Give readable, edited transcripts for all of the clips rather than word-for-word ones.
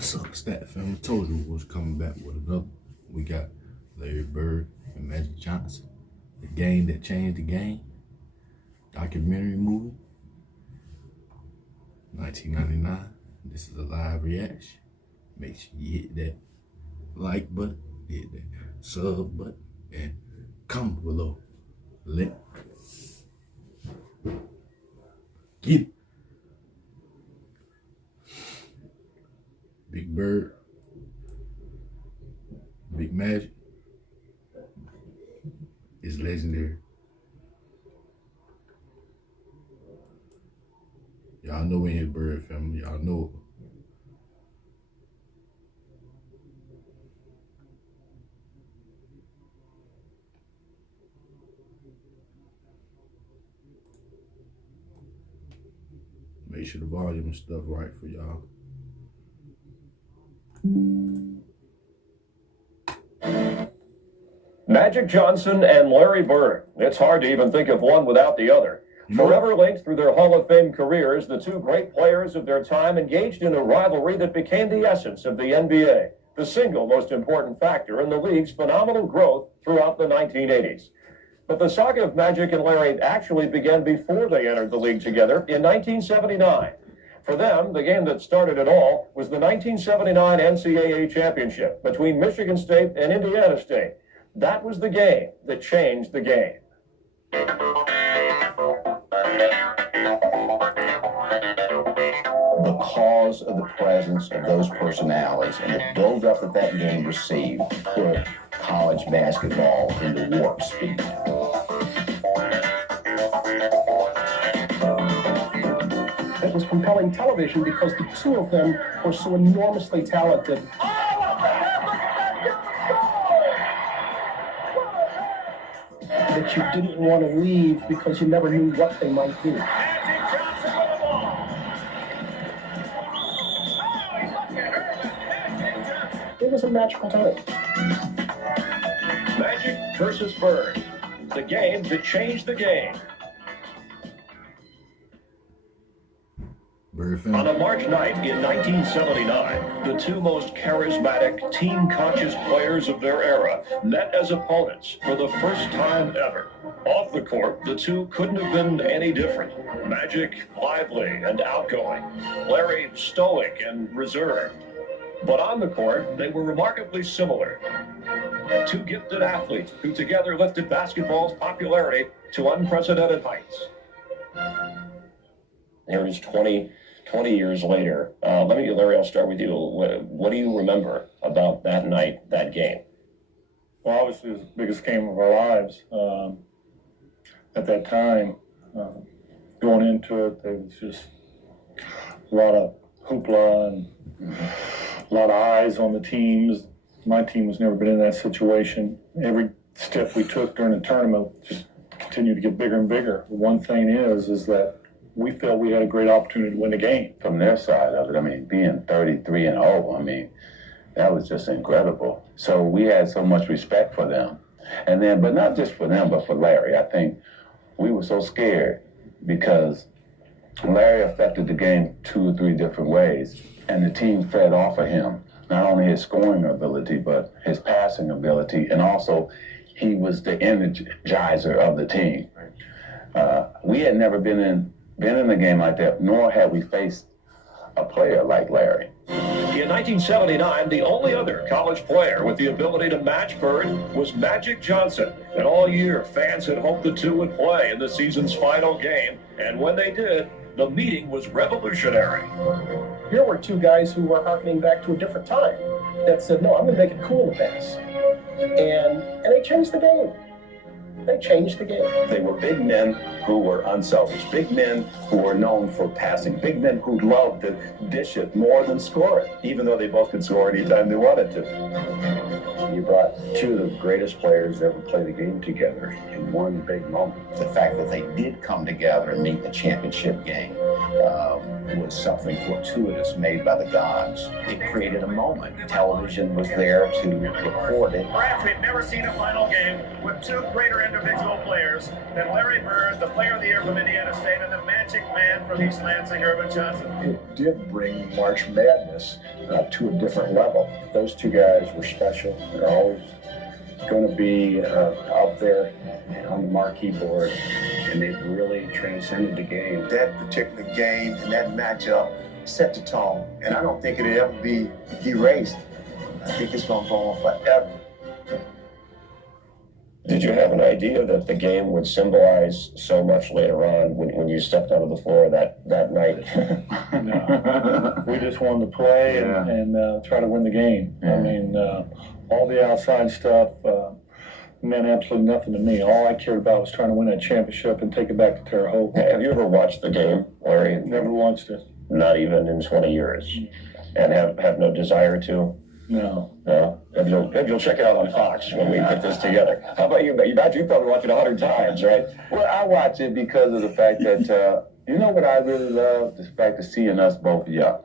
What's up, Stat Family? Told you we was coming back with another. We got Larry Bird and Magic Johnson. The Game That Changed the Game. Documentary movie. 1999. This is a live reaction. Make sure you hit that like button, hit that sub button, and comment below. Let get it. Big Bird, Big Magic is legendary. Y'all know we in Bird family. Y'all know it. Make sure the volume and stuff right for y'all. Magic Johnson and Larry Bird. It's hard to even think of one without the other. Forever linked through their Hall of Fame careers, the two great players of their time engaged in a rivalry that became the essence of the NBA, the single most important factor in the league's phenomenal growth throughout the 1980s. But the saga of Magic and Larry actually began before they entered the league together in 1979. For them, the game that started it all was the 1979 NCAA championship between Michigan State and Indiana State. That was the game that changed the game. Because of the presence of those personalities and the build-up that that game received put college basketball into warp speed. It was compelling television because the two of them were so enormously talented. That you didn't want to leave because you never knew what they might do. It was a magical time. Magic versus Bird, the game that changed the game. On a March night in 1979, the two most charismatic, team-conscious players of their era met as opponents for the first time ever. Off the court, the two couldn't have been any different. Magic, lively and outgoing. Larry, stoic and reserved. But on the court, they were remarkably similar. Two gifted athletes who together lifted basketball's popularity to unprecedented heights. Here it is 20 years later. Larry, I'll start with you. What do you remember about that night, that game? Well, obviously it was the biggest game of our lives. At that time, going into it, there was just a lot of hoopla and a lot of eyes on the teams. My team has never been in that situation. Every step we took during the tournament just continued to get bigger and bigger. The one thing is that we felt we had a great opportunity to win the game. From their side of it, I mean, being 33-0, I mean, that was just incredible. So we had so much respect for them. And then, but not just for them, but for Larry. I think we were so scared because Larry affected the game 2 or 3 different ways, and the team fed off of him. Not only his scoring ability, but his passing ability, and also he was the energizer of the team. We had never been in a game like that, nor had we faced a player like Larry. In 1979, the only other college player with the ability to match Bird was Magic Johnson. And all year, fans had hoped the two would play in the season's final game. And when they did, the meeting was revolutionary. Here were two guys who were harkening back to a different time that said, no, I'm going to make it cool to pass. And they changed the game. They changed the game. They were big men who were unselfish, big men who were known for passing, big men who loved to dish it more than score it, even though they both could score anytime they wanted to. You brought two of the greatest players to ever play the game together in one big moment. The fact that they did come together and meet the championship game was something fortuitous made by the gods. It created a moment. Television was there to record it. Perhaps we've never seen a final game with two greater individual players than Larry Bird, the Player of the Year from Indiana State, and the Magic Man from East Lansing, Irvin Johnson. It did bring March Madness to a different level. Those two guys were special. They're always going to be out there on the marquee board, and they've really transcended the game. That particular game and that matchup set the tone, and I don't think it'll ever be erased. I think it's going to go on forever. Did you have an idea that the game would symbolize so much later on when you stepped out of the floor that night? No. We just wanted to play and try to win the game. Yeah. I mean, all the outside stuff meant absolutely nothing to me. All I cared about was trying to win that championship and take it back to Terre Haute. Have you ever watched the game, Larry? Never watched it. Not even in 20 years. And have no desire to? No. No? Maybe you'll check it out on Fox when we put this together. How about you? You probably watch it 100 times, right? Well, I watch it because of the fact that, you know what I really love? The fact of seeing us both young.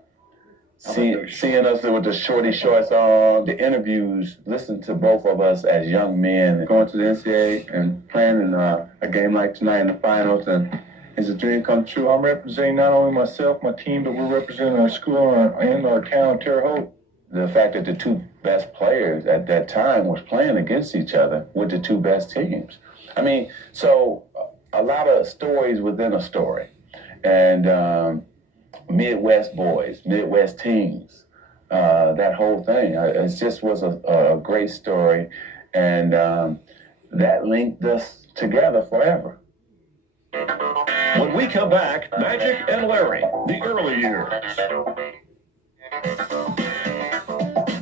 Seeing us with the shorty shorts on, the interviews, listen to both of us as young men going to the NCAA and playing in a game like tonight in the finals, and it's a dream come true. I'm representing not only myself, my team, but we're representing our school and our town, Terre Haute. The fact that the two best players at that time was playing against each other with the two best teams. I mean, so a lot of stories within a story. And Midwest boys, Midwest teams, that whole thing. It just was a great story. And that linked us together forever. When we come back, Magic and Larry, the early years.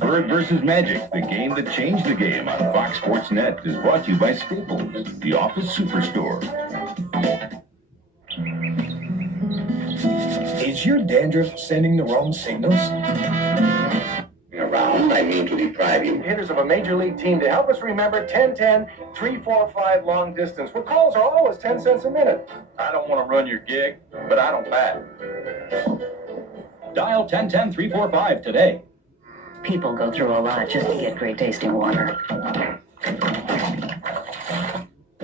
Bird versus Magic, the game that changed the game on Fox Sports Net, is brought to you by Staples, the office superstore. Is your dandruff sending the wrong signals? Around, I mean to deprive you. Hitters of a major league team to help us remember 10-10, 3-4-5 long distance, where calls are always 10 cents a minute. I don't want to run your gig, but I don't bat. Dial 10-10-345 today. People go through a lot just to get great tasting water.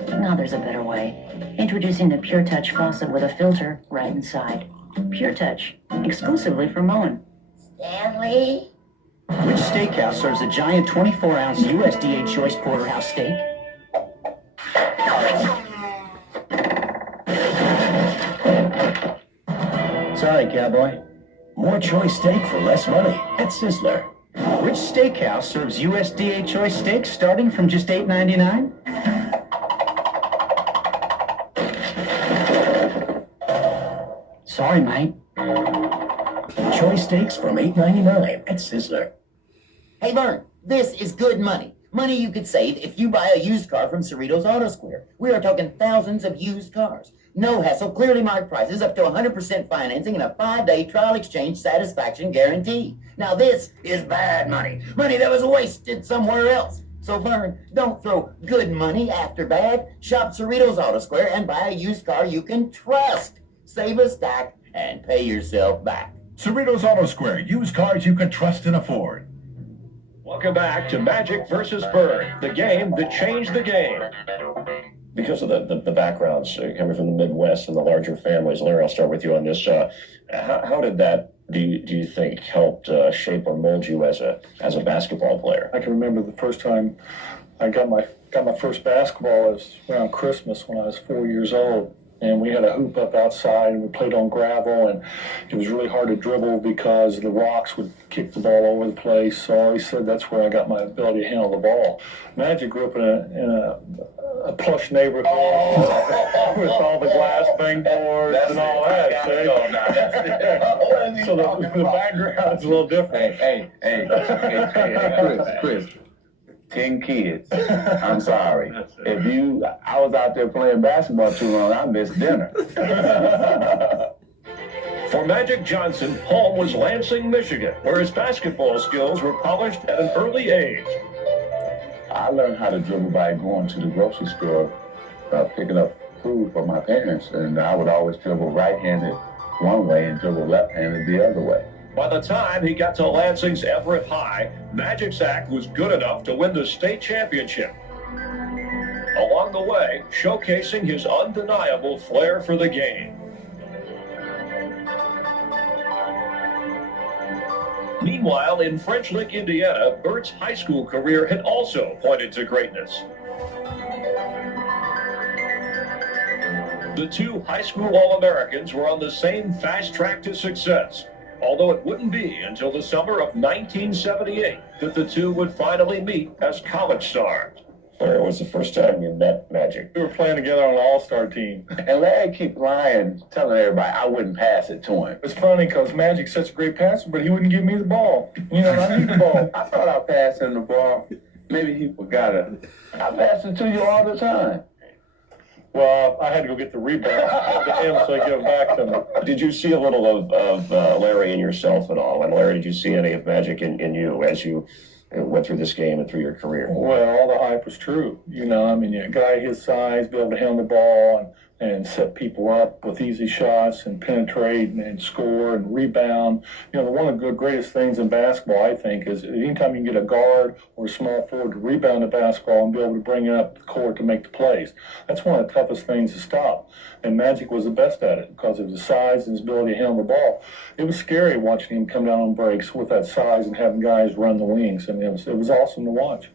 Now there's a better way. Introducing the Pure Touch faucet with a filter right inside. Pure Touch, exclusively for Moen. Stanley? Which steakhouse serves a giant 24-ounce USDA choice porterhouse steak? Sorry, cowboy. More choice steak for less money at Sizzler. Which steakhouse serves USDA choice steaks starting from just $8.99? Sorry, mate. Choice steaks from $8.99 at Sizzler. Hey, Vern, this is good money. Money you could save if you buy a used car from Cerritos Auto Square. We are talking thousands of used cars. No hassle, clearly marked prices, up to 100% financing, and a 5-day trial exchange satisfaction guarantee. Now this is bad money. Money that was wasted somewhere else. So Vern, don't throw good money after bad. Shop Cerritos Auto Square and buy a used car you can trust. Save a stack and pay yourself back. Cerritos Auto Square, used cars you can trust and afford. Welcome back to Magic versus Bird, the game that changed the game. Because of the backgrounds coming from the Midwest and the larger families, Larry, I'll start with you on this. How did that, do you think, helped shape or mold you as a basketball player? I can remember the first time I got my first basketball was around Christmas when I was 4 years old. And we had a hoop up outside, and we played on gravel, and it was really hard to dribble because the rocks would kick the ball over the place. So I always said that's where I got my ability to handle the ball. Magic grew up in a plush neighborhood with all the glass bang boards and all that. So the background's a little different. Hey, Chris. 10 kids. I'm sorry. I was out there playing basketball too long, I missed dinner. For Magic Johnson, home was Lansing, Michigan, where his basketball skills were polished at an early age. I learned how to dribble by going to the grocery store, picking up food for my parents, and I would always dribble right-handed one way and dribble left-handed the other way. By the time he got to Lansing's Everett High, Magic's act was good enough to win the state championship. Along the way, showcasing his undeniable flair for the game. Meanwhile, in French Lick, Indiana, Bert's high school career had also pointed to greatness. The two high school All-Americans were on the same fast track to success, although it wouldn't be until the summer of 1978 that the two would finally meet as college stars. Where was the first time you met Magic? We were playing together on an all-star team. And Larry keep lying, telling everybody I wouldn't pass it to him. It's funny because Magic's such a great passer, but he wouldn't give me the ball. You know, I need the ball. I thought I passed him the ball. Maybe he forgot it. I passed it to you all the time. Well, I had to go get the rebound to him so he gave it back to me. Did you see a little of Larry in yourself at all? And Larry, did you see any of Magic in you as you went through this game and through your career? Well, all the hype was true. You know, I mean, a guy his size, be able to handle the ball and set people up with easy shots and penetrate and score and rebound. You know, one of the greatest things in basketball, I think, is anytime you can get a guard or a small forward to rebound the basketball and be able to bring it up the court to make the plays. That's one of the toughest things to stop. And Magic was the best at it because of his size and his ability to handle the ball. It was scary watching him come down on breaks with that size and having guys run the wings. I mean, it was awesome to watch.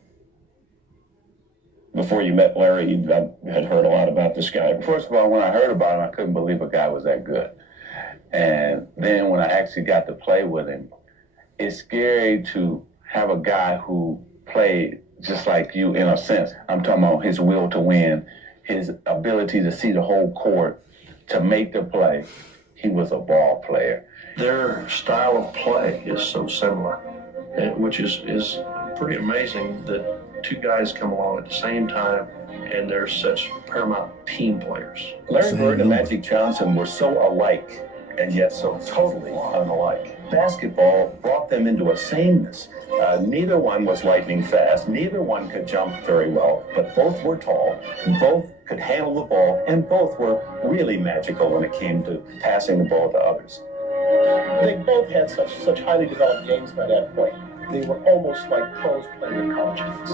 Before you met Larry, you had heard a lot about this guy. First of all, when I heard about him, I couldn't believe a guy was that good. And then when I actually got to play with him, it's scary to have a guy who played just like you in a sense. I'm talking about his will to win, his ability to see the whole court, to make the play. He was a ball player. Their style of play is so similar, which is pretty amazing that two guys come along at the same time and they're such paramount team players. Larry Bird and Magic Johnson were so alike and yet so totally unalike. Basketball brought them into a sameness. Neither one was lightning fast, neither one could jump very well, but both were tall, both could handle the ball, and both were really magical when it came to passing the ball to others. They both had such highly developed games by that point. They were almost like pros playing with college kids.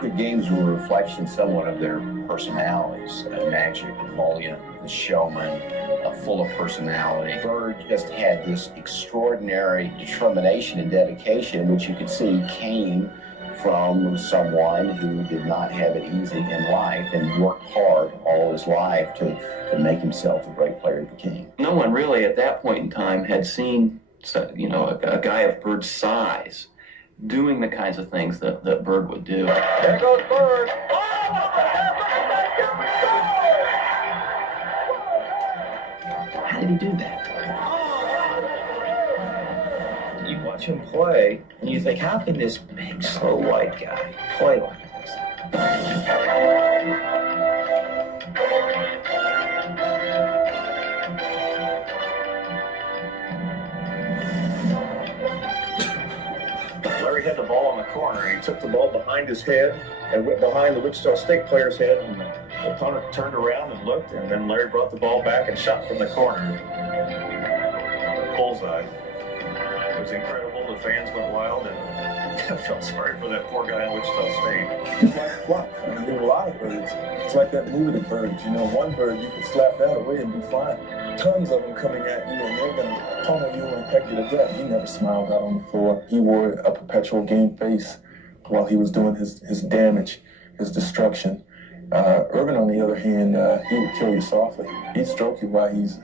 The games were a reflection somewhat of their personalities. Magic and Mullion, the showman, full of personality. Bird just had this extraordinary determination and dedication, which you could see came from someone who did not have it easy in life and worked hard all his life to make himself the great player he became. No one really at that point in time had seen, you know, a guy of Bird's size doing the kinds of things that Bird would do. There goes Bird. How did he do that? You watch him play, and you think, how can this big, slow white guy play like this? Larry had the ball in the corner, and he took the ball behind his head and went behind the Wichita State player's head, and the opponent turned around and looked, and then Larry brought the ball back and shot from the corner. Bullseye. It was incredible. The fans went wild, and I felt sorry for that poor guy in Wichita State. It's like fluff. I mean, there are a lot of birds. It's like that movie, The Birds. You know, one bird, you can slap that away and be fine. Tons of them coming at you, and they're going to pummel you and peck you to death. He never smiled out on the floor. He wore a perpetual game face while he was doing his damage, his destruction. Irvin, on the other hand, he would kill you softly. He'd stroke you while he's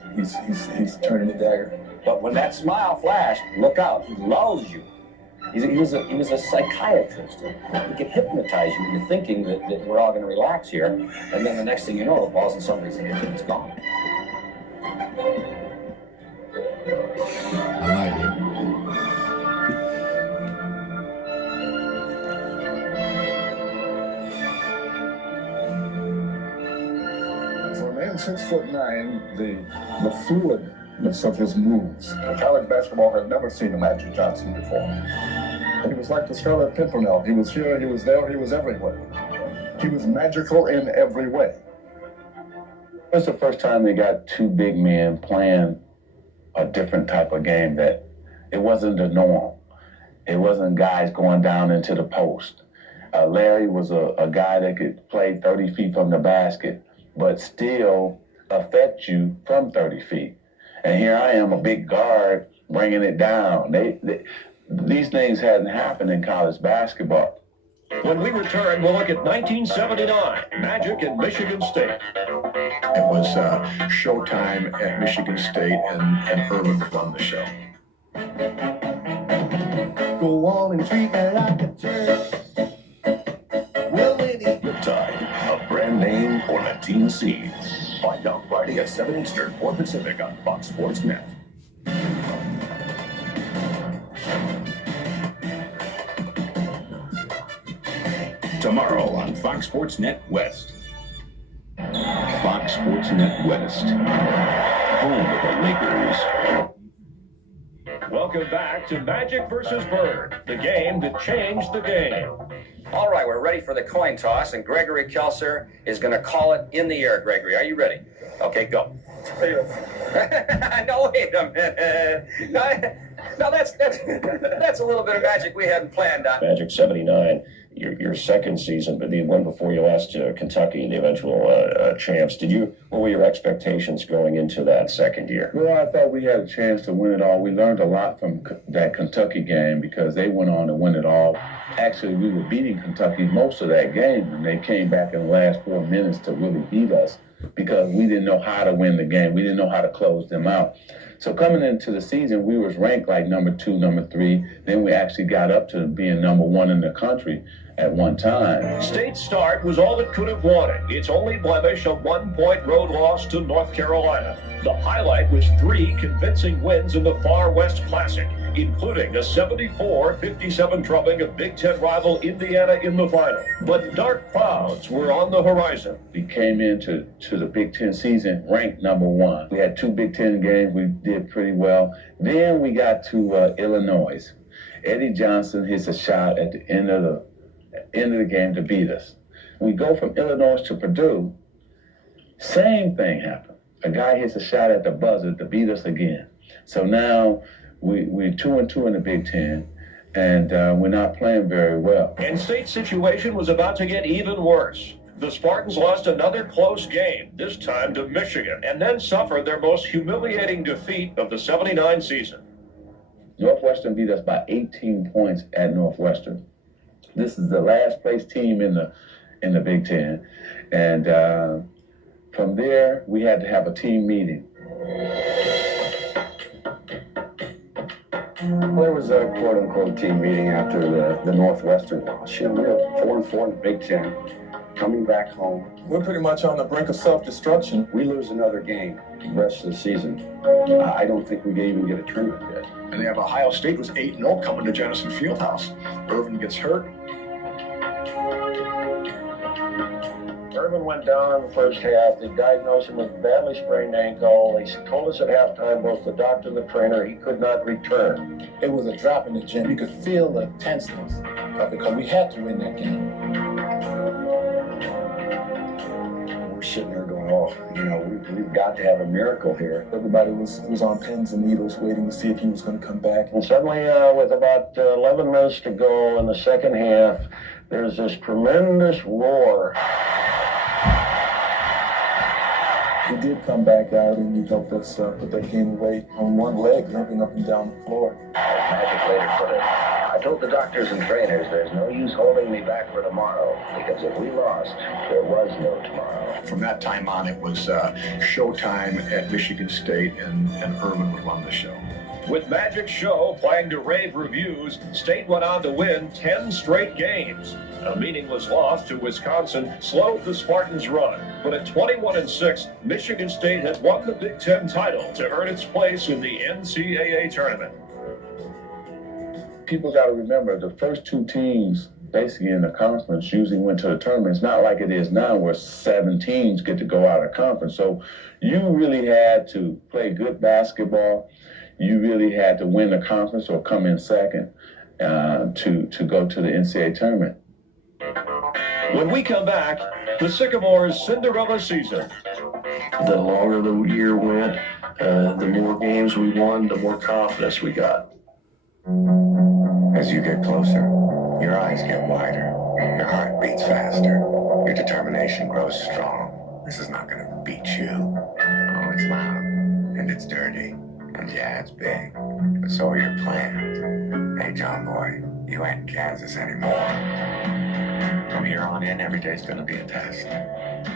turning the dagger. But when that smile flashed, look out, he lulls you. He was a psychiatrist. He could hypnotize you into thinking that we're all going to relax here, and then the next thing you know, the ball's in somebody's hand and it's gone. I like it. For a man 6'9", the fluid of his moves. College basketball had never seen a Magic Johnson before. He was like the Scarlet Pimpernel. He was here, he was there, he was everywhere. He was magical in every way. It was the first time they got two big men playing a different type of game that it wasn't the norm. It wasn't guys going down into the post. Larry was a guy that could play 30 feet from the basket, but still affect you from 30 feet. And here I am, a big guard, bringing it down. These things hadn't happened in college basketball. When we return, we'll look at 1979, Magic and Michigan State. It was showtime at Michigan State, and Irvin won the show. Go on and treat me like a jerk. Riptide, a brand name for Latine seeds. Find out Friday at 7 Eastern, 4 Pacific on Fox Sports Net. Tomorrow on Fox Sports Net West. Fox Sports Net West, home of the Lakers. Welcome back to Magic versus Bird, the game that changed the game. All right, we're ready for the coin toss, and Gregory Kelser is going to call it in the air. Gregory, are you ready? Okay, go. No, wait a minute. No, that's a little bit of magic we hadn't planned on. Magic 79, your second season, but the one before you lost to Kentucky, the eventual champs. What were your expectations going into that second year? Well, I thought we had a chance to win it all. We learned a lot from that Kentucky game because they went on to win it all. Actually, we were beating Kentucky most of that game, and they came back in the last 4 minutes to really beat us because we didn't know how to win the game. We didn't know how to close them out. So coming into the season, we was ranked like number 2, number 3. Then we actually got up to being number 1 in the country at one time. State's start was all it could have wanted. Its only blemish, a 1-point road loss to North Carolina. The highlight was 3 convincing wins in the Far West Classic, including a 74-57 drubbing of Big Ten rival Indiana in the final. But dark clouds were on the horizon. We came into the Big Ten season ranked number 1. We had 2 Big Ten games. We did pretty well. Then we got to Illinois. Eddie Johnson hits a shot at the end of the game to beat us. We go from Illinois to Purdue. Same thing happened. A guy hits a shot at the buzzer to beat us again. So now we're 2-2 in the Big Ten, and we're not playing very well. And State's situation was about to get even worse. The Spartans lost another close game, this time to Michigan, and then suffered their most humiliating defeat of the 79 season. Northwestern beat us by 18 points at Northwestern. This is the last place team in the Big Ten, and from there we had to have a team meeting. Well, there was a quote-unquote team meeting after the Northwestern loss. You know, we were 4-4 in the Big Ten, coming back home. We're pretty much on the brink of self-destruction. We lose another game the rest of the season. I don't think we can even get a tournament bid. And they have Ohio State was 8-0 coming to Jennison Fieldhouse. Irvin gets hurt. Irvin went down in the first half. They diagnosed him with a badly sprained ankle. They told us at halftime, both the doctor and the trainer, he could not return. It was a drop in the gym. You could feel the tenseness because we had to win that game. We're sitting there going, oh, you know, we've got to have a miracle here. Everybody was on pins and needles waiting to see if he was going to come back. And suddenly, with about 11 minutes to go in the second half, there's this tremendous roar. He did come back out and he helped us put that game away on one leg, limping up and down the floor. Magic later put it, I told the doctors and trainers there's no use holding me back for tomorrow, because if we lost, there was no tomorrow. From that time on, it was showtime at Michigan State, and Irvin would run the show. With Magic's show playing to rave reviews, State went on to win 10 straight games. A meaningless loss to Wisconsin slowed the Spartans' run, but at 21-6, Michigan State had won the Big Ten title to earn its place in the NCAA tournament. People got to remember the first 2 teams basically in the conference usually went to the tournament. It's not like it is now where 7 teams get to go out of conference. So you really had to play good basketball. You really had to win the conference or come in second to go to the NCAA tournament. When we come back, the Sycamores' Cinderella season. The longer the year went, the more games we won, the more confidence we got. As you get closer, your eyes get wider, your heart beats faster, your determination grows strong. This is not gonna beat you. Oh, it's loud, and it's dirty, and yeah, it's big, but so are your plans. Hey, John Boy, you ain't in Kansas anymore. From here on in, every day's gonna be a test.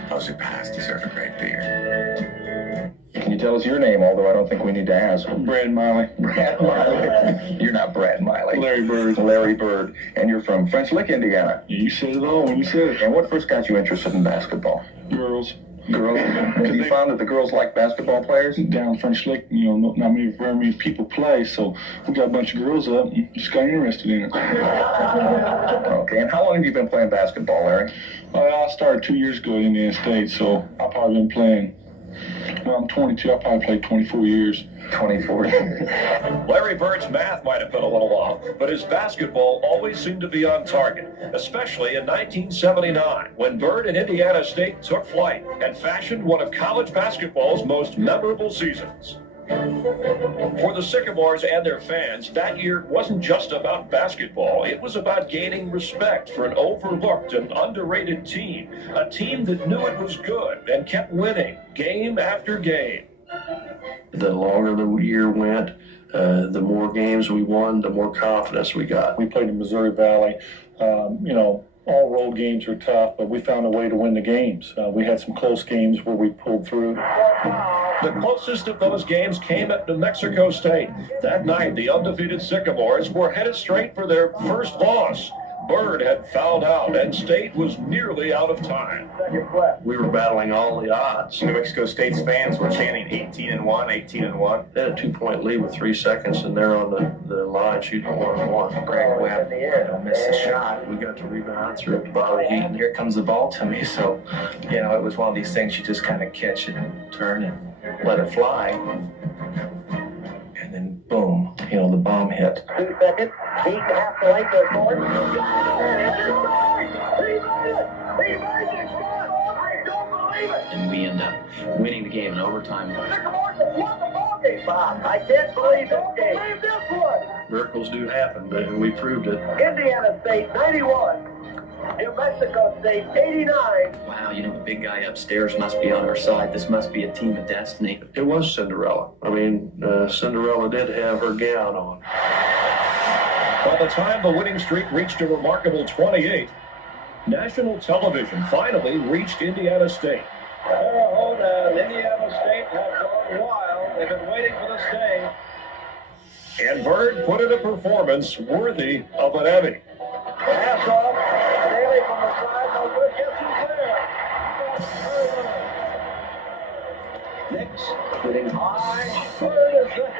Those who pass deserve a great beer. Can you tell us your name, although I don't think we need to ask? Brad Miley. Brad Miley. You're not Brad Miley. Larry Bird. Larry Bird. And you're from French Lick, Indiana. You said it all when you said it. And what first got you interested in basketball? Girls. Girls? Because you found that the girls like basketball players? Down French Lick, not very many people play, so we got a bunch of girls up and just got interested in it. Okay, and how long have you been playing basketball, Larry? I started 2 years ago at Indiana State, so I've probably been playing. Well, I'm 22. I probably played 24 years. 24 years. Larry Bird's math might have been a little off, but his basketball always seemed to be on target, especially in 1979, when Bird and Indiana State took flight and fashioned one of college basketball's most memorable seasons. For the Sycamores and their fans, that year wasn't just about basketball. It was about gaining respect for an overlooked and underrated team, a team that knew it was good and kept winning game after game. The longer the year went, the more games we won, the more confidence we got. We played in Missouri Valley. All road games are tough, but we found a way to win the games. We had some close games where we pulled through. The closest of those games came at New Mexico State. That night, the undefeated Sycamores were headed straight for their first loss. Bird had fouled out, and State was nearly out of time. We were battling all the odds. New Mexico State's fans were chanting 18-1, 18-1. They had a 2-point lead with 3 seconds, and they're on the line shooting 1-on-1. Greg Webb missed the shot. We got to rebound through Bobby Heat. And here comes the ball to me. So, it was one of these things you just kind of catch it and turn and let it fly. And then, boom, the bomb hit. 2 seconds. Heat half the length of the court. And we end up winning the game in overtime. I can't believe this game. Miracles do happen, but we proved it. Indiana State 91. New Mexico State 89. Wow, the big guy upstairs must be on our side. This must be a team of destiny. It was Cinderella. Cinderella did have her gown on. By the time the winning streak reached a remarkable 28, national television finally reached Indiana State. Hold on. Indiana State has gone wild. They've been waiting for this day. And Bird put in a performance worthy of an Emmy. Pass off. Daly from the side. No good. Guess who's there? Knicks getting high. Bird is there.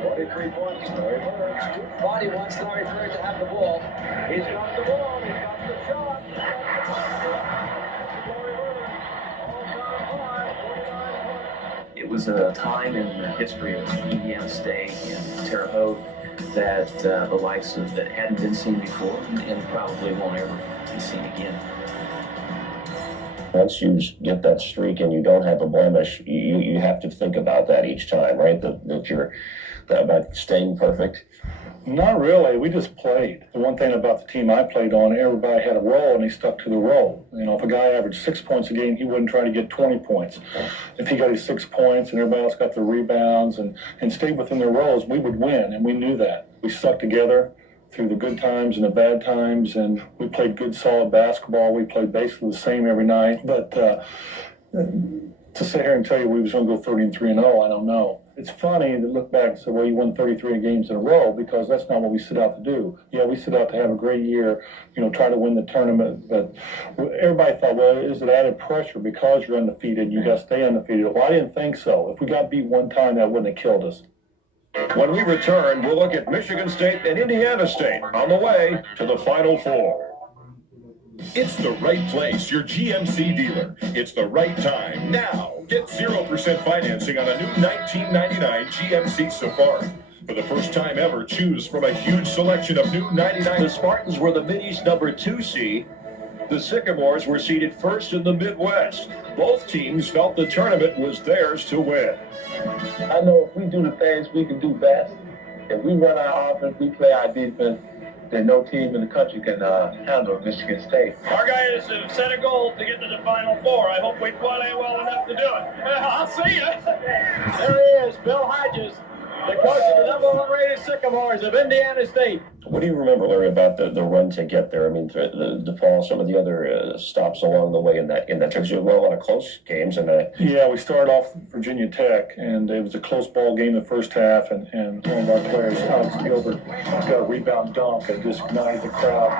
23 points. Larry Bird. Scoop body wants Larry Bird to have the ball. He's got the ball. He's got the shot. It was a time in the history of Indiana State and Terre Haute that the likes of that hadn't been seen before and probably won't ever be seen again. Once you get that streak and you don't have a blemish, you have to think about that each time, right? About staying perfect. Not really. We just played. The one thing about the team I played on, everybody had a role and he stuck to the role. If a guy averaged 6 points a game, he wouldn't try to get 20 points. If he got his 6 points and everybody else got the rebounds and stayed within their roles, we would win, and we knew that. We stuck together through the good times and the bad times, and we played good, solid basketball. We played basically the same every night. But to sit here and tell you we was going to go 30-3-0, I don't know. It's funny to look back and say, well, you won 33 games in a row, because that's not what we set out to do. Yeah, we set out to have a great year, try to win the tournament. But everybody thought, well, is it added pressure because you're undefeated? You got to stay undefeated. Well, I didn't think so. If we got beat one time, that wouldn't have killed us. When we return, we'll look at Michigan State and Indiana State on the way to the Final Four. It's the right place, your GMC dealer. It's the right time. Now, get 0% financing on a new 1999 GMC Safari. For the first time ever, choose from a huge selection of new 99. The Spartans were the Mid-East number 2 seed. The Sycamores were seeded first in the Midwest. Both teams felt the tournament was theirs to win. I know if we do the things we can do best, if we run our offense, we play our defense, then no team in the country can handle Michigan State. Our guys have set a goal to get to the Final Four. I hope we play well enough to do it. I'll see you. There he is, Bill Hodges, the coach of the #1 rated Sycamores of Indiana State. What do you remember, Larry, about the run to get there? I mean, DePaul, some of the other stops along the way in that trip. You won a lot of close games. Yeah, we started off Virginia Tech, and it was a close ball game the first half, and one of our players, Alex Gilbert, got a rebound dunk and just ignited the crowd.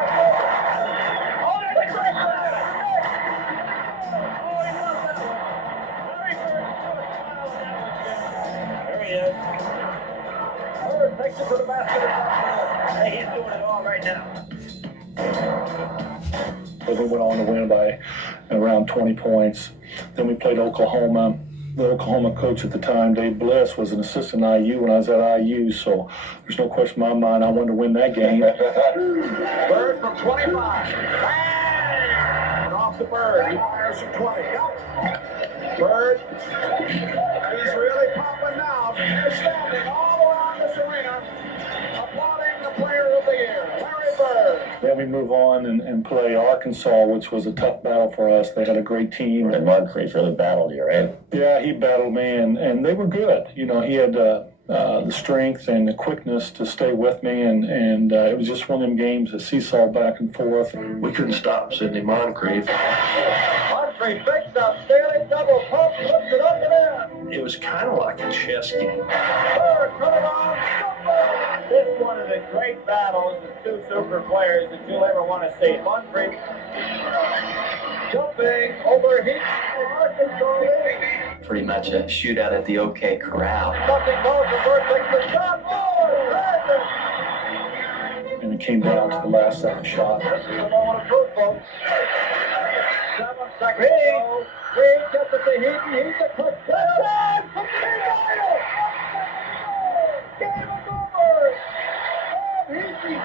There he is. Bird takes it to the basket. Hey, he's doing it all right now. But we went on to win by around 20 points. Then we played Oklahoma. The Oklahoma coach at the time, Dave Bliss, was an assistant at IU when I was at IU, so there's no question in my mind I wanted to win that game. Bird from 25. Bang! And off the Bird. He fires from 20. Go. Bird. He's really popping now. They're standing all around this arena, applauding the player of the year, Larry Bird. Then we move on and play Arkansas, which was a tough battle for us. They had a great team. And Moncrief really battled you, right? Yeah, he battled me, and they were good. You know, he had the strength and the quickness to stay with me, and it was just one of them games, a seesaw back and forth. We couldn't stop Sidney Moncrief. Moncrief picks up, Staley, double pump, flips it up and in. It was kind of like a chess game. Bird, put it on. This is one of the great battles of two super players that you'll ever want to see. Moncrief jumping over Heat for Arkansas lead. Pretty much a shootout at the OK Corral. Something goes for Bird, takes the shot. And it came down to the last second shot. This is the moment of truth, folks. 7 seconds to go. Reed gets it to Heaton. He's a quick touchdown from the final. Game is over. Bob Heaton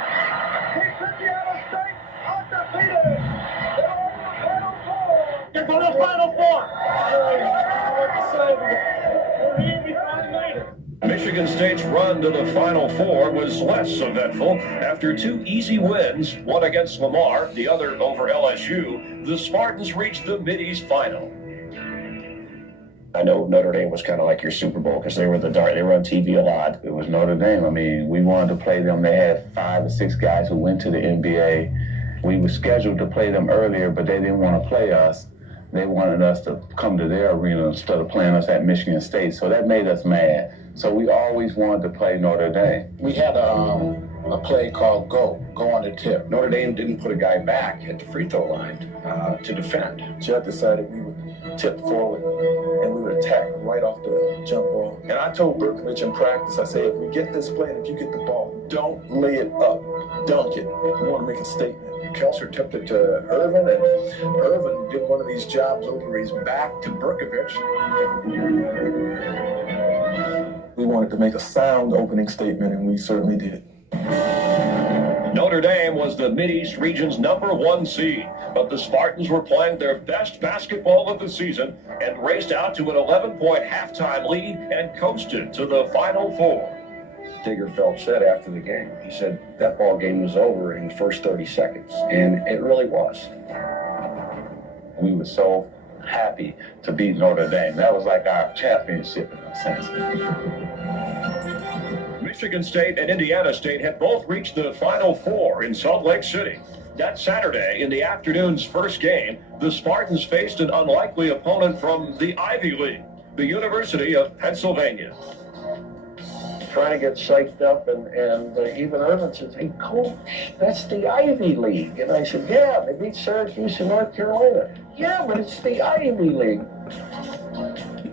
keeps Indiana State undefeated. They're over the Final Four. They're going to the Final Four. Michigan State's run to the Final Four was less eventful. After 2 easy wins, one against Lamar, the other over LSU, the Spartans reached the Mid-East Final. I know Notre Dame was kind of like your Super Bowl because they were they were on TV a lot. It was Notre Dame. I mean, we wanted to play them. They had 5 or 6 guys who went to the NBA. We were scheduled to play them earlier, but they didn't want to play us. They wanted us to come to their arena instead of playing us at Michigan State. So that made us mad. So we always wanted to play Notre Dame. We had a play called Go on the tip. Notre Dame didn't put a guy back at the free throw line to defend. Jeff decided we would tip forward and we would attack right off the jump ball. And I told Berkovich in practice, I said, if we get this play and if you get the ball, don't lay it up, dunk it. We want to make a statement. Kelser tipped it to Irvin, and Irvin did one of these jobs over his back to Berkovich. We wanted to make a sound opening statement, and we certainly did. Notre Dame was the Mid-East region's #1 seed, but the Spartans were playing their best basketball of the season and raced out to an 11-point halftime lead and coasted to the Final Four. Digger Phelps said after the game, he said that ball game was over in the first 30 seconds, and it really was. We were so happy to beat Notre Dame. That was like our championship in a sense. Michigan State and Indiana State had both reached the Final Four in Salt Lake City. That Saturday, in the afternoon's first game, the Spartans faced an unlikely opponent from the Ivy League, the University of Pennsylvania. Trying to get psyched up, and even Irvin says, hey, coach, that's the Ivy League. And I said, yeah, they beat Syracuse and North Carolina. Yeah, but it's the Ivy League.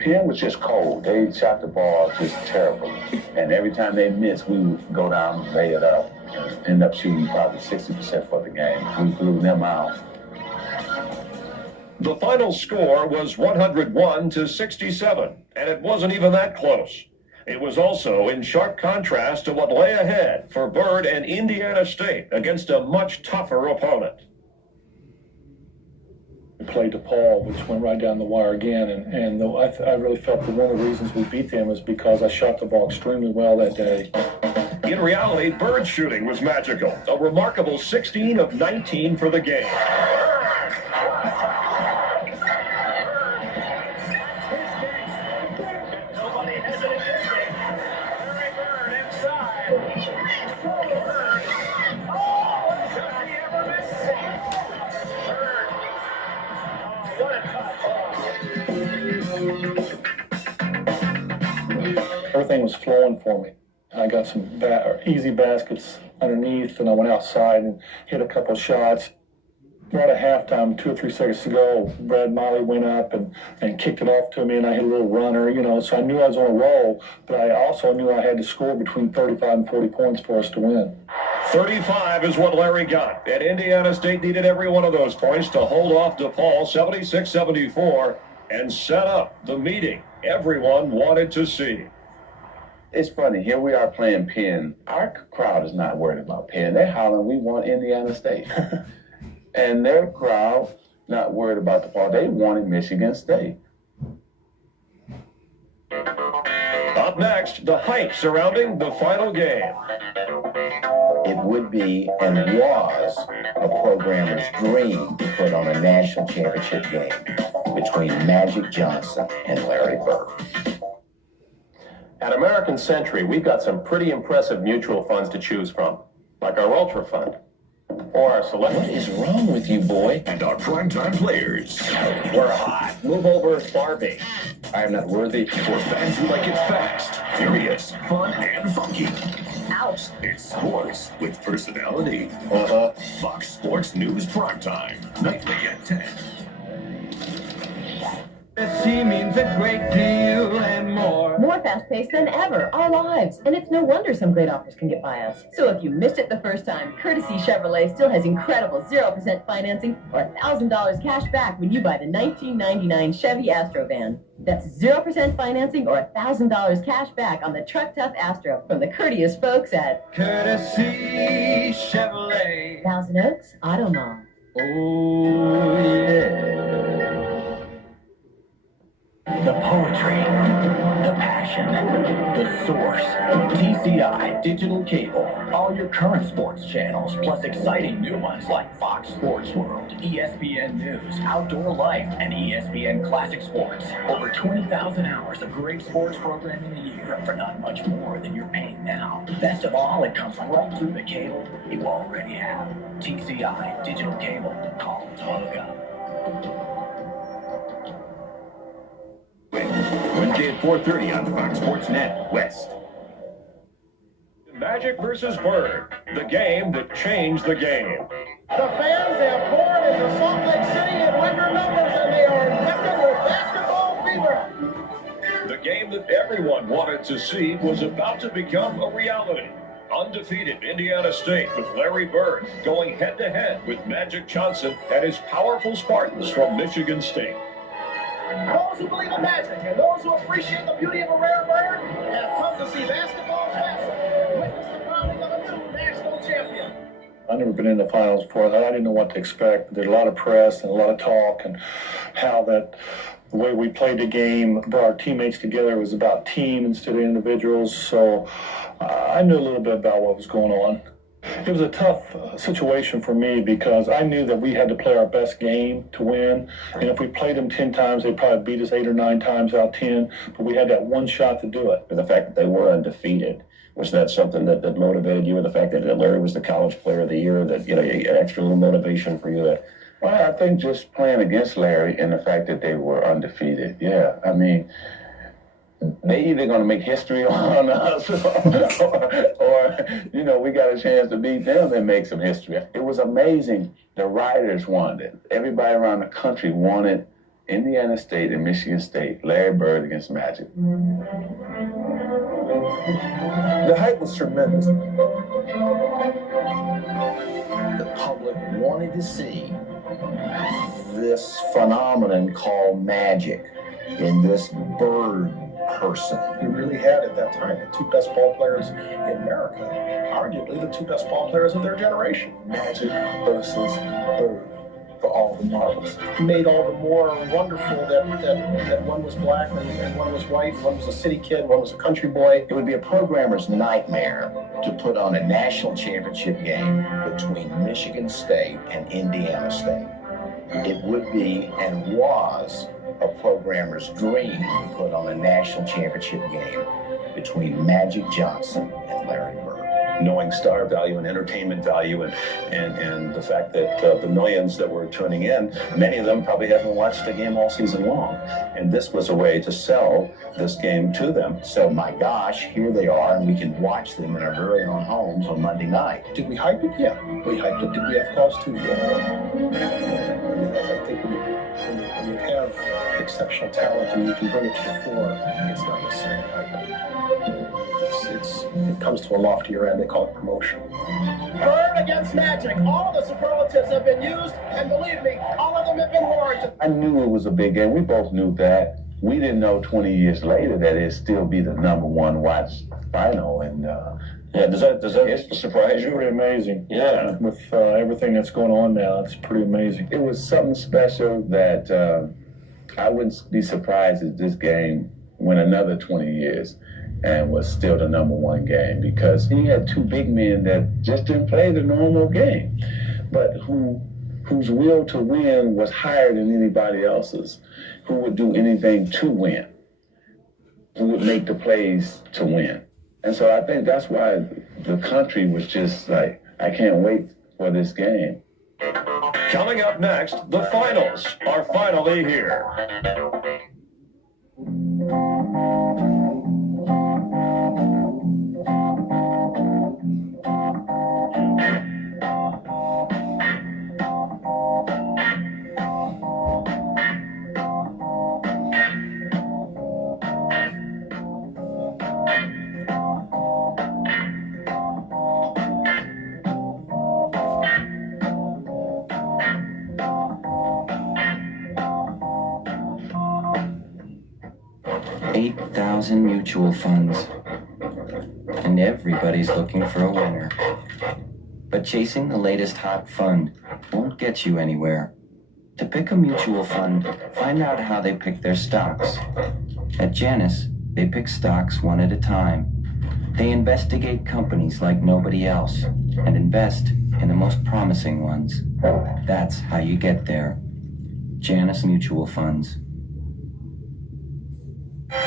Penn was just cold. They shot the ball just terribly. And every time they missed, we would go down and lay it up. And end up shooting probably 60% for the game. We blew them out. The final score was 101-67, and it wasn't even that close. It was also in sharp contrast to what lay ahead for Bird and Indiana State against a much tougher opponent. We played DePaul, which went right down the wire again, and I really felt that one of the reasons we beat them was because I shot the ball extremely well that day. In reality, Bird's shooting was magical. A remarkable 16 of 19 for the game. Everything was flowing for me. I got some easy baskets underneath, and I went outside and hit a couple shots. Right at halftime, 2 or 3 seconds to go, Brad Miley went up and kicked it off to me, and I hit a little runner, so I knew I was on a roll, but I also knew I had to score between 35 and 40 points for us to win. 35 is what Larry got, and Indiana State needed every one of those points to hold off DePaul 76-74 and set up the meeting everyone wanted to see. It's funny, here we are playing Penn. Our crowd is not worried about Penn. They're hollering, we want Indiana State. And their crowd not worried about DePaul. They wanted Michigan State. Up next, the hype surrounding the final game. It would be and was a programmer's dream to put on a national championship game between Magic Johnson and Larry Bird. At American Century, we've got some pretty impressive mutual funds to choose from, like our Ultra Fund, or our Select. What is wrong with you, boy? And our primetime players. We're hot. Move over, Barbie. I am not worthy. For fans who like it fast, furious, fun, and funky. Ouch. It's sports with personality. Fox Sports News Primetime, nightly at 10. She means a great deal and more. More fast-paced than ever, our lives. And it's no wonder some great offers can get by us. So if you missed it the first time, Courtesy Chevrolet still has incredible 0% financing or $1,000 cash back when you buy the 1999 Chevy Astro van. That's 0% financing or $1,000 cash back on the Truck Tough Astro from the courteous folks at Courtesy Chevrolet. Thousand Oaks Auto Mall. Oh, yeah. The poetry, the passion, the source. TCI Digital Cable. All your current sports channels, plus exciting new ones like Fox Sports World, ESPN News, Outdoor Life, and ESPN Classic Sports. Over 20,000 hours of great sports programming a year for not much more than you're paying now. Best of all, it comes right through the cable you already have. TCI Digital Cable. Call to hook up. Wednesday at 4:30 on Fox Sports Net West. Magic versus Bird, the game that changed the game. The fans have poured into Salt Lake City in record numbers, and they are infected with basketball fever. The game that everyone wanted to see was about to become a reality. Undefeated Indiana State with Larry Bird going head-to-head with Magic Johnson and his powerful Spartans from Michigan State. Those who believe in magic and those who appreciate the beauty of a rare bird have come to see basketball's best and witness the crowning of a new national champion. I've never been in the finals before. I didn't know what to expect. There's a lot of press and a lot of talk, and how that the way we played the game, brought our teammates together, was about team instead of individuals. So I knew a little bit about what was going on. It was a tough situation for me because I knew that we had to play our best game to win. And if we played them 10 times, they'd probably beat us 8 or 9 times out of 10. But we had that one shot to do it. The fact that they were undefeated, was that something that motivated you? The fact that Larry was the college player of the year, that, an extra little motivation for you? Well, I think just playing against Larry and the fact that they were undefeated. Yeah, I mean, they either going to make history on us or, we got a chance to beat them and make some history. It was amazing. The writers wanted it. Everybody around the country wanted Indiana State and Michigan State, Larry Bird against Magic. The hype was tremendous. The public wanted to see this phenomenon called Magic in this Bird person. We really had at that time the two best ball players in America, arguably the two best ball players of their generation. Magic versus Bird for all the marbles. It made all the more wonderful that one was black and one was white, one was a city kid, one was a country boy. It would be a programmer's nightmare to put on a national championship game between Michigan State and Indiana State. It would be and was a programmer's dream to put on a national championship game between Magic Johnson and Larry Bird. Knowing star value and entertainment value and the fact that the millions that were tuning in, many of them probably haven't watched the game all season long. And this was a way to sell this game to them. So my gosh, here they are, and we can watch them in our very own homes on Monday night. Did we hype it? Yeah, we hyped it. Did we have cause to? Yeah. I think when you have exceptional talent and you can bring it to the fore, it's not necessarily hype. It comes to a loftier end. They call it promotion. Bird against Magic. All the superlatives have been used, and believe me, all of them have been warranted. I knew it was a big game. We both knew that. We didn't know 20 years later that it'd still be the #1 watched final. And yeah, does that surprise you? Pretty amazing. Yeah. With everything that's going on now, it's pretty amazing. It was something special that I wouldn't be surprised if this game went another 20 years and was still the #1 game, because he had two big men that just didn't play the normal game, but whose will to win was higher than anybody else's, who would do anything to win, who would make the plays to win. And so I think that's why the country was just like, I can't wait for this game. Coming up next, the finals are finally here. 8,000 mutual funds, and everybody's looking for a winner. But chasing the latest hot fund won't get you anywhere. To pick a mutual fund, find out how they pick their stocks. At Janus, they pick stocks one at a time. They investigate companies like nobody else and invest in the most promising ones. That's how you get there. Janus Mutual Funds.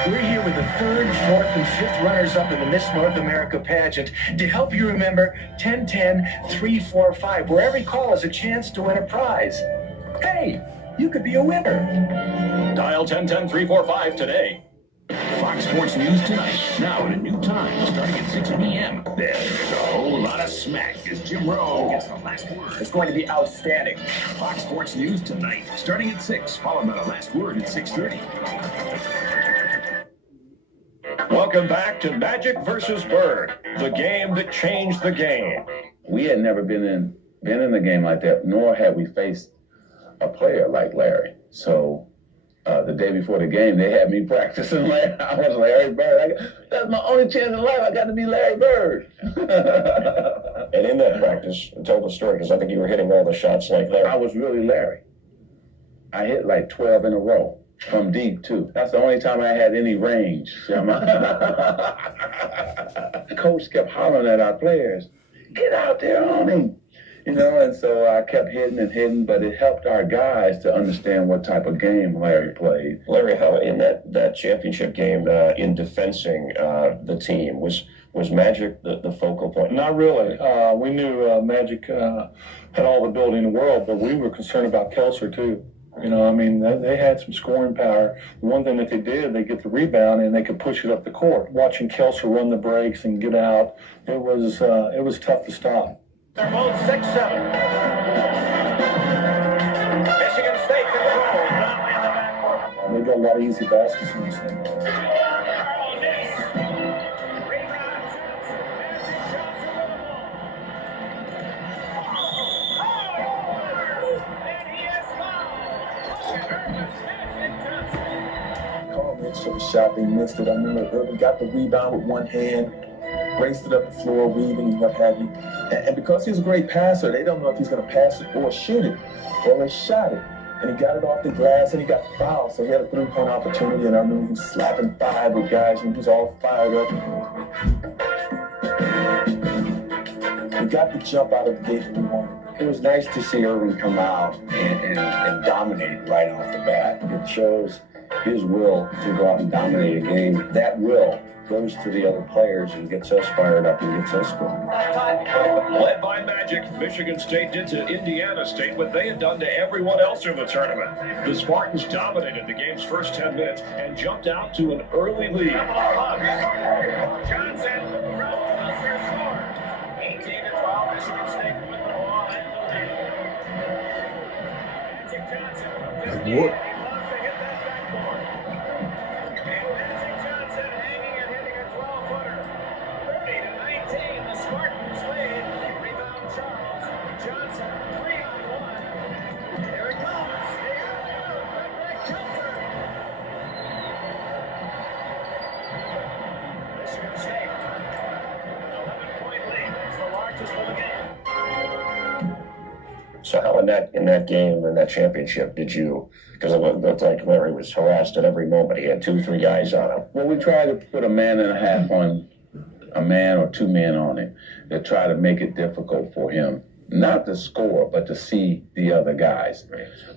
We're here with the 3rd, 4th, and 5th runners-up in the Miss North America pageant to help you remember 10-10-3-4-5, where every call is a chance to win a prize. Hey, you could be a winner. Dial 10-10-345 today. Fox Sports News Tonight, now at a new time, starting at 6 p.m. There's a whole lot of smack as Jim Rowe gets the last word. It's going to be outstanding. Fox Sports News Tonight, starting at 6, followed by the last word at 6:30. Welcome back to Magic versus Bird, the game that changed the game. We had never been in a game like that, nor had we faced a player like Larry. So the day before the game, they had me practicing. I was Larry Bird. That's my only chance in life. I got to be Larry Bird. And in that practice, tell the story, because I think you were hitting all the shots like Larry. I was really Larry. I hit like 12 in a row. From deep, too. That's the only time I had any range. The coach kept hollering at our players, get out there on him. You know, and so I kept hitting and hitting, but it helped our guys to understand what type of game Larry played. Larry, how in that championship game, in defensing the team, was Magic the focal point? Not really. We knew Magic had all the ability in the world, but we were concerned about Kelser, too. You know, I mean, they had some scoring power. One thing that they did, they get the rebound and they could push it up the court. Watching Kelser run the breaks and get out, it was tough to stop. They're both 6'7". Michigan State controls. Donnelly in the back They got a lot of easy baskets in this thing. Carl made sure the shot, they missed it. I remember Irvin got the rebound with one hand, raced it up the floor, weaving and what have you. And because he's a great passer, they don't know if he's going to pass it or shoot it. Well, they shot it. And he got it off the glass and he got fouled. So he had a three-point opportunity. And I remember he was slapping five with guys and he was all fired up. He got the jump out of the gate that we wanted. It was nice to see Irvin come out and dominate right off the bat. It shows his will to go out and dominate a game. That will goes to the other players and gets us fired up and gets us going. Led by Magic, Michigan State did to Indiana State what they had done to everyone else in the tournament. The Spartans dominated the game's first 10 minutes and jumped out to an early lead. Johnson, 18-12, Michigan State with the ball and the lead. Magic Johnson, What? So how in that game, in that championship, did you, because it looked like Larry was harassed at every moment. He had 2-3 guys on him. Well, we tried to put a man and a half on a man or two men on him to try to make it difficult for him, not to score, but to see the other guys.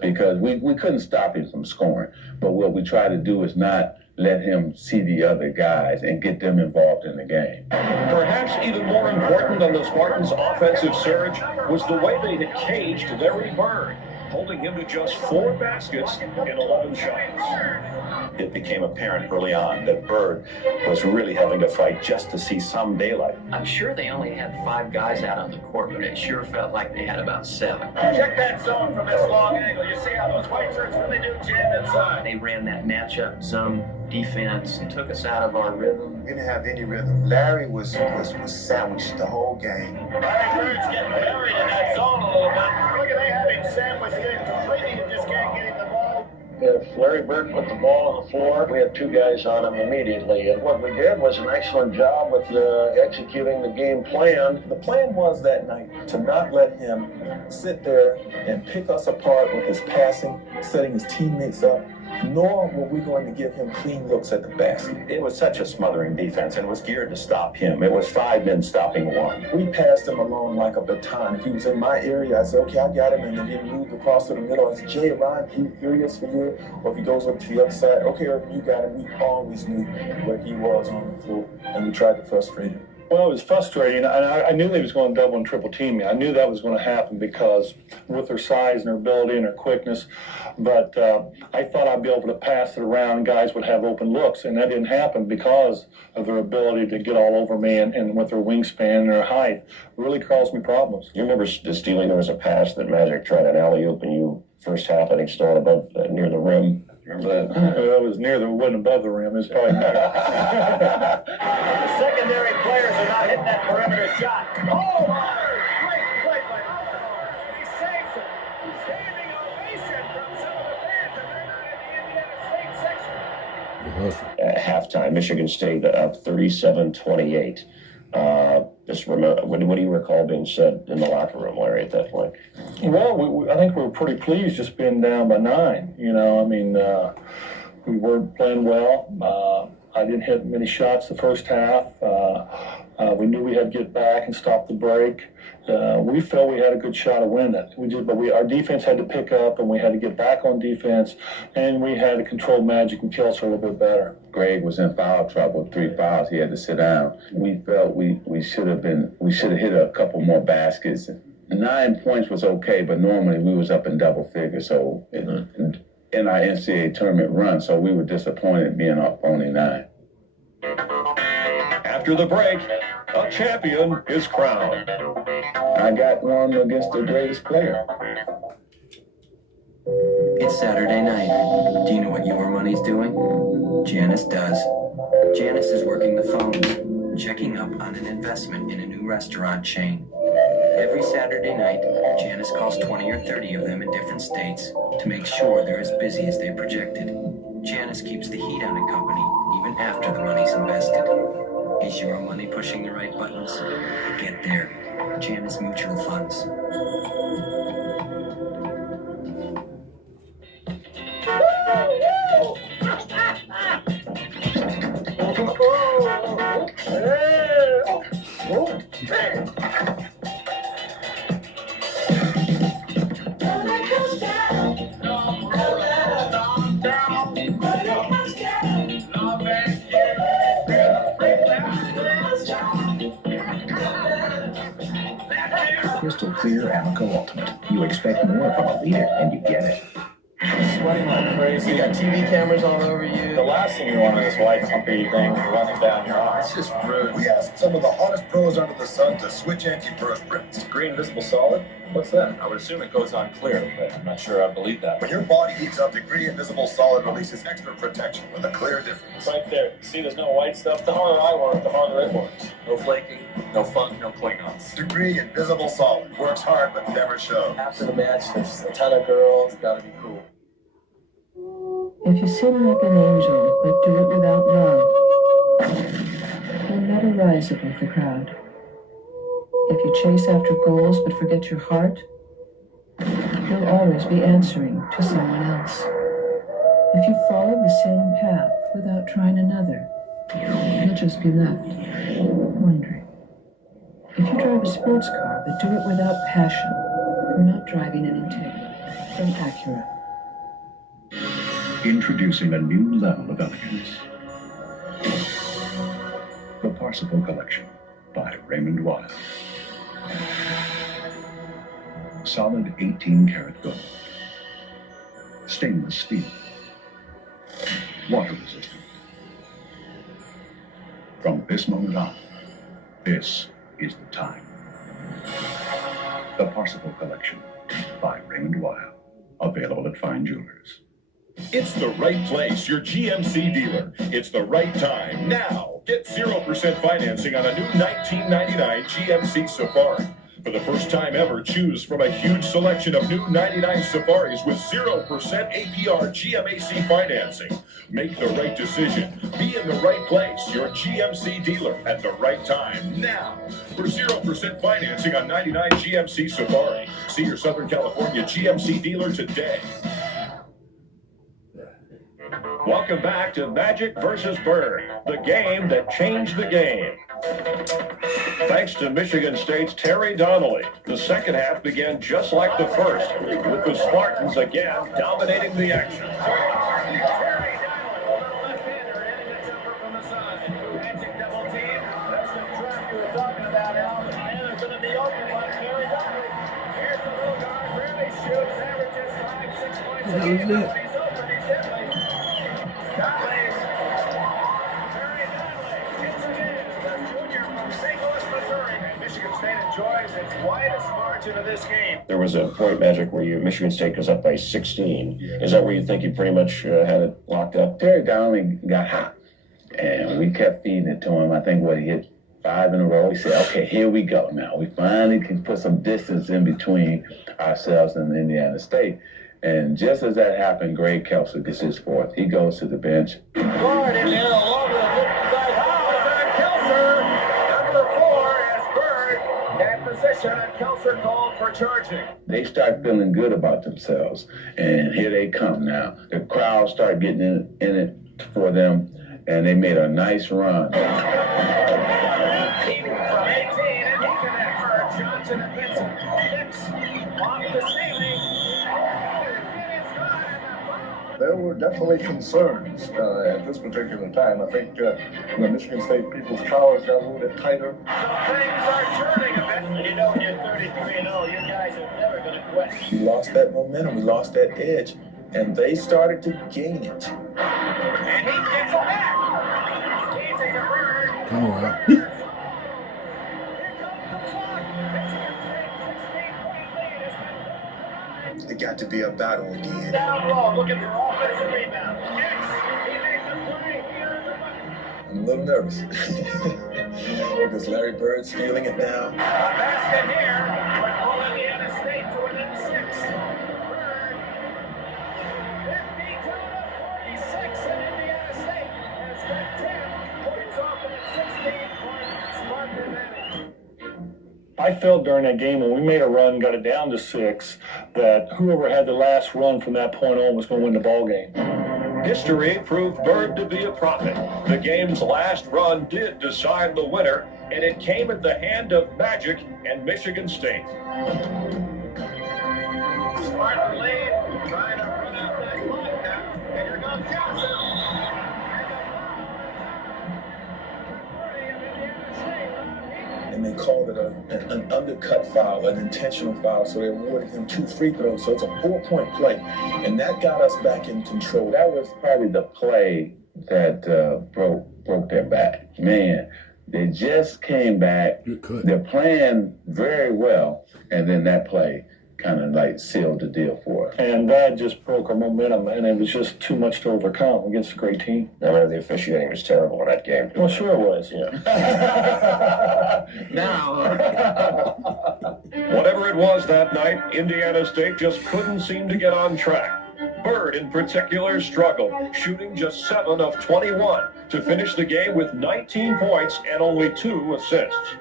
Because we couldn't stop him from scoring. But what we try to do is not let him see the other guys and get them involved in the game. Perhaps even more important than the Spartans' offensive surge was the way they had caged Larry Bird, holding him to just 4 baskets in 11 shots. It became apparent early on that Bird was really having to fight just to see some daylight. I'm sure they only had 5 guys out on the court, but it sure felt like they had about 7. Check that zone from this long angle. You see how those white shirts really do jam inside. They ran that matchup zone defense and took us out of our rhythm. We didn't have any rhythm. Larry was sandwiched the whole game. Larry Bird's getting buried in that zone a little bit. Look at they have him sandwiched in completely and just can't get him the ball. If Larry Bird put the ball on the floor, we had 2 guys on him immediately. And what we did was an excellent job with executing the game plan. The plan was that night to not let him sit there and pick us apart with his passing, setting his teammates up, nor were we going to give him clean looks at the basket. It was such a smothering defense, and it was geared to stop him. It was 5 men stopping 1. We passed him along like a baton. If he was in my area, I said, okay, I got him, and then he moved across to the middle. I said, Jay, Ryan, here he is for you. Or if he goes up to the other side, okay, Irvin, you got him. We always knew where he was on the floor, and we tried to frustrate him. Well, it was frustrating, and I knew they was going to double and triple team me. I knew that was going to happen because with their size and their ability and their quickness, but I thought I'd be able to pass it around, guys would have open looks, and that didn't happen because of their ability to get all over me and with their wingspan and their height. It really caused me problems. You remember distinctly there was a pass that Magic tried an alley-oop and you first half, I think, started above near the rim. Remember that? It was near the, wasn't above the rim. It's probably The secondary players are not hitting that perimeter shot. Oh, great play by he saves it. Standing ovation from some of the fans, and they're not in the Indiana State section. At halftime, Michigan State up 37-28. Just remember, what do you recall being said in the locker room, Larry, at that point? Well, I think we were pretty pleased just being down by 9. You know, I mean, we weren't playing well. I didn't hit many shots the first half. We knew we had to get back and stop the break. We felt we had a good shot of winning it. We did, but our defense had to pick up, and we had to get back on defense, and we had to control Magic and Kelso a little bit better. Greg was in foul trouble, 3 fouls. He had to sit down. We felt we should have hit a couple more baskets. 9 points was okay, but normally we was up in double figures. So in our NCAA tournament run, so we were disappointed being up only 9. After the break, a champion is crowned. I got one against the greatest player. It's Saturday night. Do you know what your money's doing? Janice does. Janice is working the phones, checking up on an investment in a new restaurant chain. Every Saturday night, Janice calls 20 or 30 of them in different states to make sure they're as busy as they projected. Janice keeps the heat on a company even after the money's invested. Is your money pushing the right buttons? Get there. Janice Mutual Funds. Crystal Clear Amoco Ultimate. You expect more from a leader, and you get it. Sweating like crazy. You got TV cameras all over you. The last thing you want is this white humpy thing running down your arm. It's just rude. We asked some of the hottest pros under the sun to switch antiperspirants. Green visible solid? What's that? I would assume it goes on clear, but I'm not sure I believe that. When your body heats up, the Green Visible Solid releases extra protection with a clear difference. Right there. See, there's no white stuff. The harder I work, the harder it works. No flaking, no funk, no Klingons. Degree Invisible Solid works hard but never shows. After the match, there's a ton of girls. Gotta be cool. If you sing like an angel, but do it without love, you'll never rise above the crowd. If you chase after goals but forget your heart, you'll always be answering to someone else. If you follow the same path without trying another, you'll just be left wondering. If you drive a sports car but do it without passion, you're not driving an Integra from Acura. Introducing a new level of elegance. The Parsifal Collection by Raymond Weil. Solid 18-karat gold. Stainless steel. Water resistant. From this moment on, this is the time. The Parsifal Collection by Raymond Weil. Available at fine jewelers. It's the right place, your GMC dealer. It's the right time. Now, get 0% financing on a new 1999 GMC Safari. For the first time ever, choose from a huge selection of new 99 Safaris with 0% APR GMAC financing. Make the right decision. Be in the right place, your GMC dealer at the right time. Now, for 0% financing on 99 GMC Safari. See your Southern California GMC dealer today. Welcome back to Magic versus Bird, the game that changed the game. Thanks to Michigan State's Terry Donnelly, the second half began just like the first, with the Spartans again dominating the action. Terry Donnelly, the left-hander, hitting the jumper from the side. Magic double team. That's the trap you were talking about, Al. And it's going to be open by Terry Donnelly. Here's the little guard, rarely shoots, averages 5-6 points a game. But he's open, he's deadly. Donnelly, Terry Donnelly, hits it in. The junior from St. Louis, Missouri. And Michigan State enjoys its widest margin of this game. There was a point, Magic, where Michigan State goes up by 16. Is that where you think you pretty much had it locked up? Terry Donnelly got hot, and we kept feeding it to him. I think he hit 5 in a row. He said, okay, here we go now. We finally can put some distance in between ourselves and Indiana State. And just as that happened, Greg Kelser gets his fourth. He goes to the bench. Guard in there along with the Kelser. Number 4 is Bird at position, and Kelser called for charging. They start feeling good about themselves, and here they come now. The crowd start getting in it for them, and they made a nice run. From 18, and he connects for Johnson and Vincent. Hicks off the ceiling. There were definitely concerns at this particular time. I think the Michigan State people's collars got a little bit tighter. So things are turning a bit. You know, when you're 33-0, you guys are never going to quit. We lost that momentum, we lost that edge, and they started to gain it. And he gets it back. He's in the Bird. Come on. it got to be a battle again. Down low, looking for offensive rebound. He made the play here. I'm a little nervous because Larry Bird's feeling it now. A basket here, but pull Indiana State to within 6. Bird, 52 to 46, and Indiana State has got 10 points off of a 16-point Spartan advantage. I felt during that game when we made a run, got it down to 6, that whoever had the last run from that point on was going to win the ball game. History proved Bird to be a prophet. The game's last run did decide the winner, and it came at the hand of Magic and Michigan State. Spartan lead, trying to run out that clock now, and here goes Johnson. And they called it an undercut foul, an intentional foul, so they awarded him 2 free throws. So it's a 4-point play, and that got us back in control. That was probably the play that broke their back. Man, they just came back. They're playing very well, and then that play kind of like sealed the deal for us. And that just broke our momentum, and it was just too much to overcome against a great team. I mean, the officiating was terrible in that game. Well, sure it was, yeah. Whatever it was that night, Indiana State just couldn't seem to get on track. Bird, in particular, struggled, shooting just 7 of 21 to finish the game with 19 points and only 2 assists.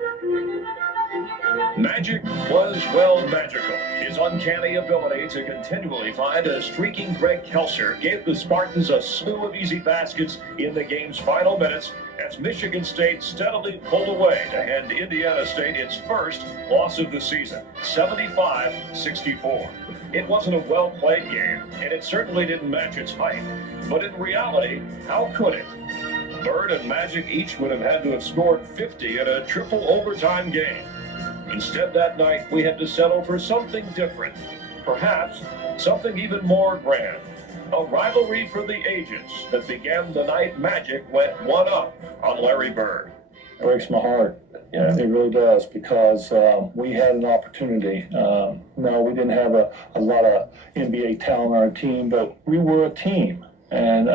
Magic was, well, magical. His uncanny ability to continually find a streaking Greg Kelser gave the Spartans a slew of easy baskets in the game's final minutes as Michigan State steadily pulled away to hand Indiana State its first loss of the season, 75-64. It wasn't a well-played game, and it certainly didn't match its height. But in reality, how could it? Bird and Magic each would have had to have scored 50 in a triple overtime game. Instead, that night, we had to settle for something different. Perhaps something even more grand. A rivalry for the ages that began the night Magic went 1-up on Larry Bird. It breaks my heart. Yeah, it really does, because we had an opportunity. No, we didn't have a lot of NBA talent on our team, but we were a team. And,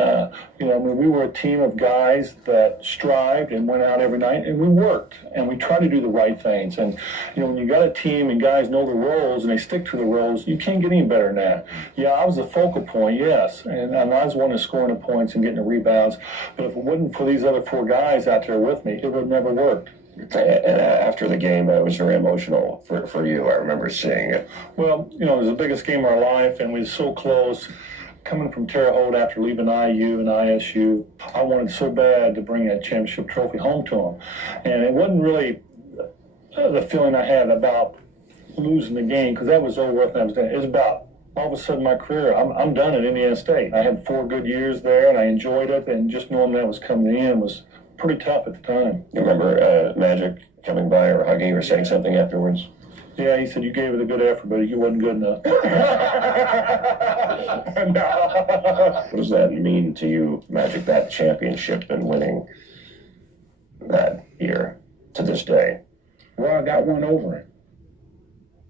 we were a team of guys that strived and went out every night, and we worked, and we tried to do the right things. And, when you got a team and guys know the roles and they stick to the roles, you can't get any better than that. Yeah, I was the focal point, yes, and I was one that's scoring the points and getting the rebounds. But if it wasn't for these other 4 guys out there with me, it would have never worked. And after the game, it was very emotional for you. I remember seeing it. Well, it was the biggest game of our life, and we were so close. Coming from Terre Haute after leaving IU and ISU, I wanted so bad to bring that championship trophy home to them. And it wasn't really the feeling I had about losing the game, because that was over with and I was done. It was about all of a sudden my career. I'm done at Indiana State. I had 4 good years there, and I enjoyed it, and just knowing that was coming in was pretty tough at the time. You remember Magic coming by or hugging or saying something afterwards? Yeah, he said, you gave it a good effort, but you wasn't good enough. What does that mean to you, Magic, that championship and winning that year to this day? Well, I got one over him.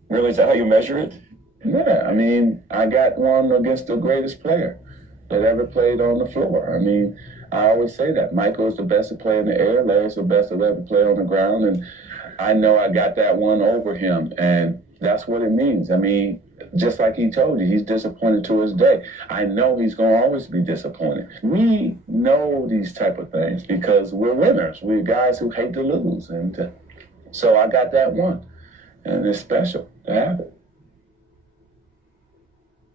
Really? Is that how you measure it? Yeah, I got one against the greatest player that ever played on the floor. I always say that. Michael's the best to play in the air. Larry's the best to ever play on the ground. And I know I got that one over him, and that's what it means. Just like he told you, he's disappointed to his day. I know he's going to always be disappointed. We know these type of things because we're winners. We're guys who hate to lose. And so I got that one, and it's special to have it.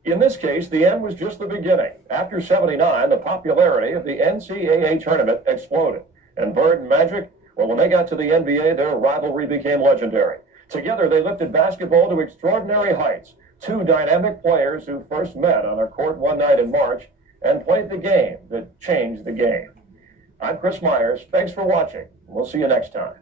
In this case, the end was just the beginning. After '79, the popularity of the NCAA tournament exploded. And Bird and Magic, well, when they got to the NBA, their rivalry became legendary. Together, they lifted basketball to extraordinary heights. 2 dynamic players who first met on a court one night in March and played the game that changed the game. I'm Chris Myers. Thanks for watching. We'll see you next time.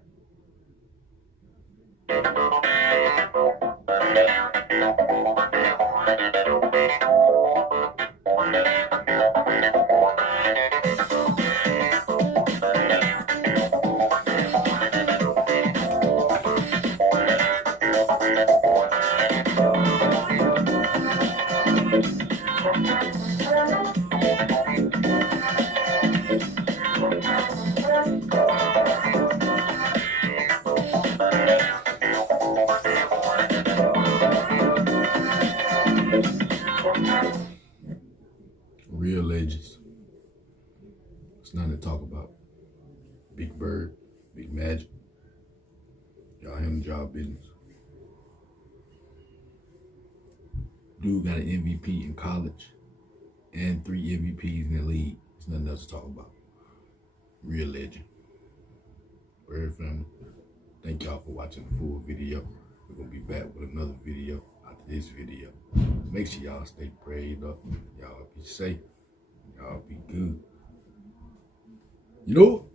mind y'all business. Dude got an MVP in college and 3 MVPs in the league. There's nothing else to talk about. Real legend. Bird family, thank y'all for watching the full video. We're going to be back with another video after this video. Make sure y'all stay prayed up. Y'all be safe. Y'all be good. You know